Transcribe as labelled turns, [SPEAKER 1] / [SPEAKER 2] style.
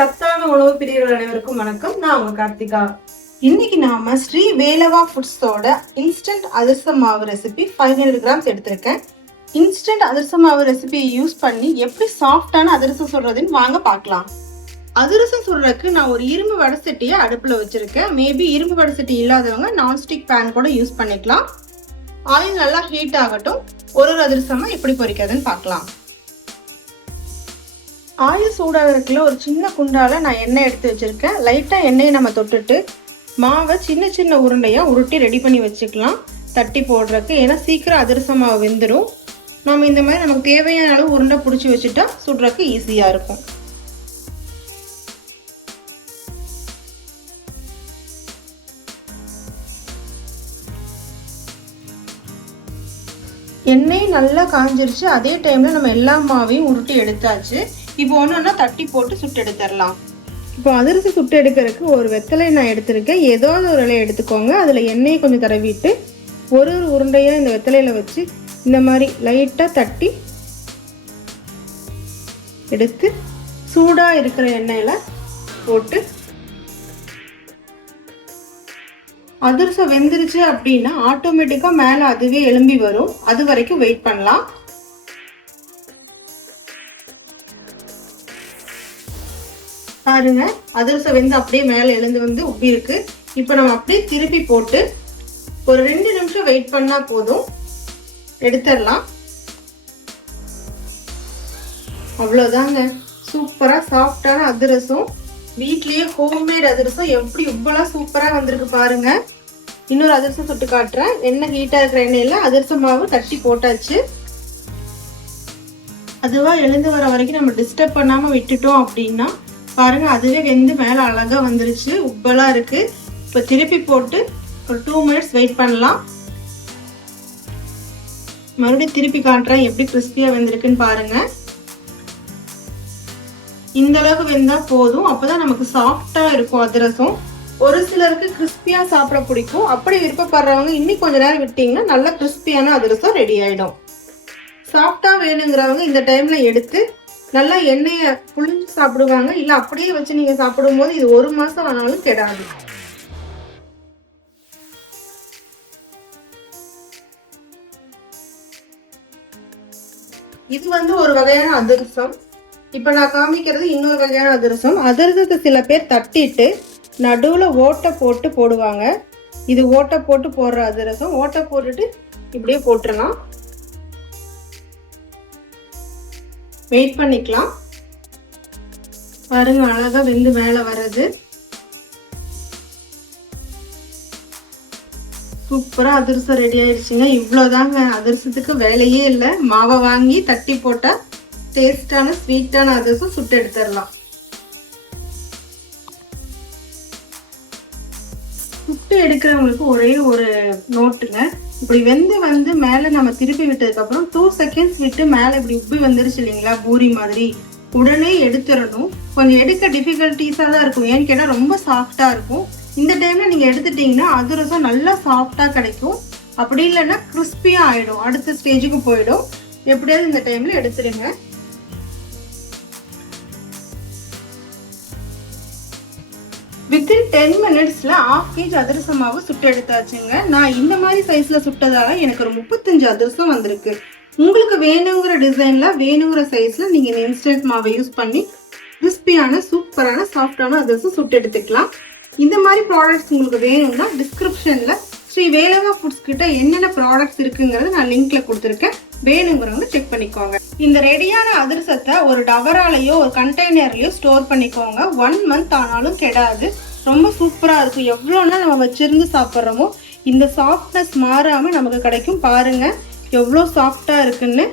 [SPEAKER 1] சத்தான உணவு பிரியர்கள் அனைவருக்கும் வணக்கம். நான் உங்க கார்த்திகா. இன்னைக்கு நாம ஸ்ரீ வேலவா ஃபுட்ஸோட இன்ஸ்டன்ட் அதிர்ச மாவு ரெசிபி ஃபைவ் ஹண்ட்ரட் கிராம்ஸ் எடுத்திருக்கேன். இன்ஸ்டன்ட் அதிர்ச மாவு ரெசிபியை யூஸ் பண்ணி எப்படி சாஃப்டான அதிரசம் சொல்றதுன்னு வாங்க பார்க்கலாம். அதிரசம் சொல்றதுக்கு நான் ஒரு இரும்பு வடசட்டியை அடுப்பில் வச்சிருக்கேன். மேபி இரும்பு வடசட்டி இல்லாதவங்க நான்ஸ்டிக் பேன் கூட யூஸ் பண்ணிக்கலாம். ஆயில் நல்லா ஹீட் ஆகட்டும். ஒரு ஒரு அதிரசமா எப்படி பொரிக்கிறதுன்னு பார்க்கலாம். ஆயில் சூடாகிறதுக்குள்ள ஒரு சின்ன குண்டால நான் எண்ணெய் எடுத்து வச்சிருக்கேன். லைட்டாக எண்ணெயை நம்ம தொட்டுட்டு மாவை சின்ன சின்ன உருண்டையாக உருட்டி ரெடி பண்ணி வச்சுக்கலாம். தட்டி போடுறதுக்கு ஏன்னா சீக்கிரம் அதிரசம் மாவு வெந்துடும் நம்ம இந்த மாதிரி நமக்கு தேவையான அளவு உருண்டை பிடிச்சி வச்சுட்டா சுடுறதுக்கு ஈஸியாக இருக்கும். எண்ணெய் நல்லா காஞ்சிருச்சு. அதே டைமில் நம்ம எல்லா மாவையும் உருட்டி எடுத்தாச்சு. இப்போ ஒன்று ஒன்றா தட்டி போட்டு சுட்டு எடுத்துடலாம். இப்போ அதிரசி சுட்டு எடுக்கிறதுக்கு ஒரு வெத்தலை நான் எடுத்திருக்கேன். ஏதாவது ஒரு இலையை எடுத்துக்கோங்க. அதில் எண்ணெயை கொஞ்சம் தடவிட்டு ஒரு ஒரு உருண்டையாக இந்த வெத்தலையில் வச்சு இந்த மாதிரி லைட்டாக தட்டி எடுத்து சூடாக இருக்கிற எண்ணெயில் போட்டு அதிரசம் வெந்துருச்சு அப்படின்னா ஆட்டோமேட்டிக்காக மேலே அதுவே எலும்பி வரும். அது வரைக்கும் வெயிட் பண்ணலாம். பாருங்க அதிரசம் வெந்து அப்படியே மேலே எழுந்து வந்து உப்பி இருக்கு. இப்போ நம்ம அப்படியே திருப்பி போட்டு ஒரு ரெண்டு நிமிஷம் வெயிட் பண்ணா போதும். எடுத்துடலாம். அவ்வளோதாங்க சூப்பராக சாஃப்டான அதிரசம். வீட்லேயே ஹோம்மேட் அதிரசம். எப்படி இவ்வளோ சூப்பராக வந்திருக்கு பாருங்க. இன்னொரு அதிரசம் சுட்டு காட்டுறேன். எண்ணெய் ஹீட்டாக இருக்கிற எண்ணெயில் அதிரசம் மாவு தட்டி போட்டாச்சு. அதுவாக எழுந்து வர வரைக்கும் நம்ம டிஸ்டர்ப் பண்ணாமல் விட்டுட்டோம் அப்படின்னா பாருங்க அதுவே வெந்து மேலே அழகாக வந்துருச்சு. உப்பலாக இருக்கு. இப்போ திருப்பி போட்டு ஒரு டூ மினிட்ஸ் வெயிட் பண்ணலாம். மறுபடியும் திருப்பி காட்டுறேன் எப்படி கிறிஸ்பியாக வெந்திருக்குன்னு பாருங்க. இந்த அளவுக்கு வெந்தா போதும். அப்பதான் நமக்கு சாஃப்டா இருக்கும் அதிரசம். ஒரு சிலருக்கு கிறிஸ்பியா சாப்பிட பிடிக்கும். அப்படி விருப்பப்படுறவங்க இன்னும் கொஞ்ச நேரம் விட்டீங்கன்னா நல்ல கிறிஸ்பியான அதிரசம் ரெடி ஆயிடும். சாஃப்டா வேணுங்கிறவங்க இந்த டைம்ல எடுத்து நல்லா எண்ணெயை புளிஞ்சு சாப்பிடுவாங்க. இல்லை அப்படியே வச்சு நீங்க சாப்பிடும்போது இது ஒரு மாசம் ஆனாலும் கெடாது. இது வந்து ஒரு வகையான அதிரசம். இப்போ நான் காமிக்கிறது இன்னொரு வகையான அதிரசம். அதிரசத்தை சில பேர் தட்டிட்டு நடுவில் ஓட்டை போட்டு போடுவாங்க. இது ஓட்டை போட்டு போடுற அதிரசம். ஓட்டை போட்டுட்டு இப்படியே போட்டுடலாம். வெயிட் பண்ணிக்கலாம். பாருங்க அழகாக வெந்து மேலே வர்றது. சூப்பராக அதிரசம் ரெடி ஆயிடுச்சுங்க. இவ்வளோதாங்க அதிரசத்துக்கு வேலையே இல்லை. மாவை வாங்கி தட்டி போட்டால் டேஸ்டான ஸ்வீட்டான அதிரசம் சுட்டு எடுத்துடலாம். சுட்டு எடுக்கிறவங்களுக்கு ஒரே ஒரு நோட்டுங்க இப்படி வெந்து வந்து மேலே நம்ம திருப்பி விட்டதுக்கு அப்புறம் டூ செகண்ட்ஸ் விட்டு மேலே இப்படி உப்பி வந்துருச்சு இல்லைங்களா? பூரி மாதிரி. உடனே எடுத்துடணும். கொஞ்சம் எடுக்க டிஃபிகல்ட்டிஸாக தான் இருக்கும். ஏன்னு கேட்டால் ரொம்ப சாஃப்டாக இருக்கும். இந்த டைமில் நீங்கள் எடுத்துட்டீங்கன்னா அதிரசம் நல்லா சாஃப்டாக கிடைக்கும். அப்படி இல்லைன்னா கிறிஸ்பியாக ஆகிடும் அடுத்த ஸ்டேஜுக்கு போயிடும். எப்படியாவது இந்த டைமில் எடுத்துடுங்க. வித்தின் டென் மினிட்ஸில் ஆஃப் கேஜ் அதிரச மாவு சுட்டு எடுத்தாச்சுங்க. நான் இந்த மாதிரி சைஸில் சுட்டதால் எனக்கு ஒரு முப்பத்தஞ்சு அதிரசம் வந்திருக்கு. உங்களுக்கு வேணுங்கிற டிசைனில் வேணுங்கிற சைஸில் நீங்கள் இந்த இன்ஸ்டன்ட் மாவை யூஸ் பண்ணி கிறிஸ்பியான சூப்பரான சாஃப்டான அதிரசம் சுட்டு எடுத்துக்கலாம். இந்த மாதிரி ப்ராடக்ட்ஸ் உங்களுக்கு வேணும்னா டிஸ்கிரிப்ஷனில் ஸ்ரீ வேலகா ஃபுட்ஸ் கிட்ட என்னென்ன ப்ராடக்ட்ஸ் இருக்குங்கிறத நான் லிங்க்ல கொடுத்துருக்கேன். வேணுங்கிறவங்க செக் பண்ணிக்கோங்க. இந்த ரெடியான அதிரசத்தை ஒரு டவராலையோ ஒரு கண்டெய்னர்லையோ ஸ்டோர் பண்ணிக்கோங்க. ஒன் மந்த் ஆனாலும் கெடாது. ரொம்ப சூப்பராக இருக்கும். எவ்வளோனா நம்ம வச்சிருந்து சாப்பிட்றோமோ இந்த சாஃப்ட்னஸ் மாறாமல் நமக்கு கிடைக்கும். பாருங்க எவ்வளோ சாஃப்டாக இருக்குன்னு.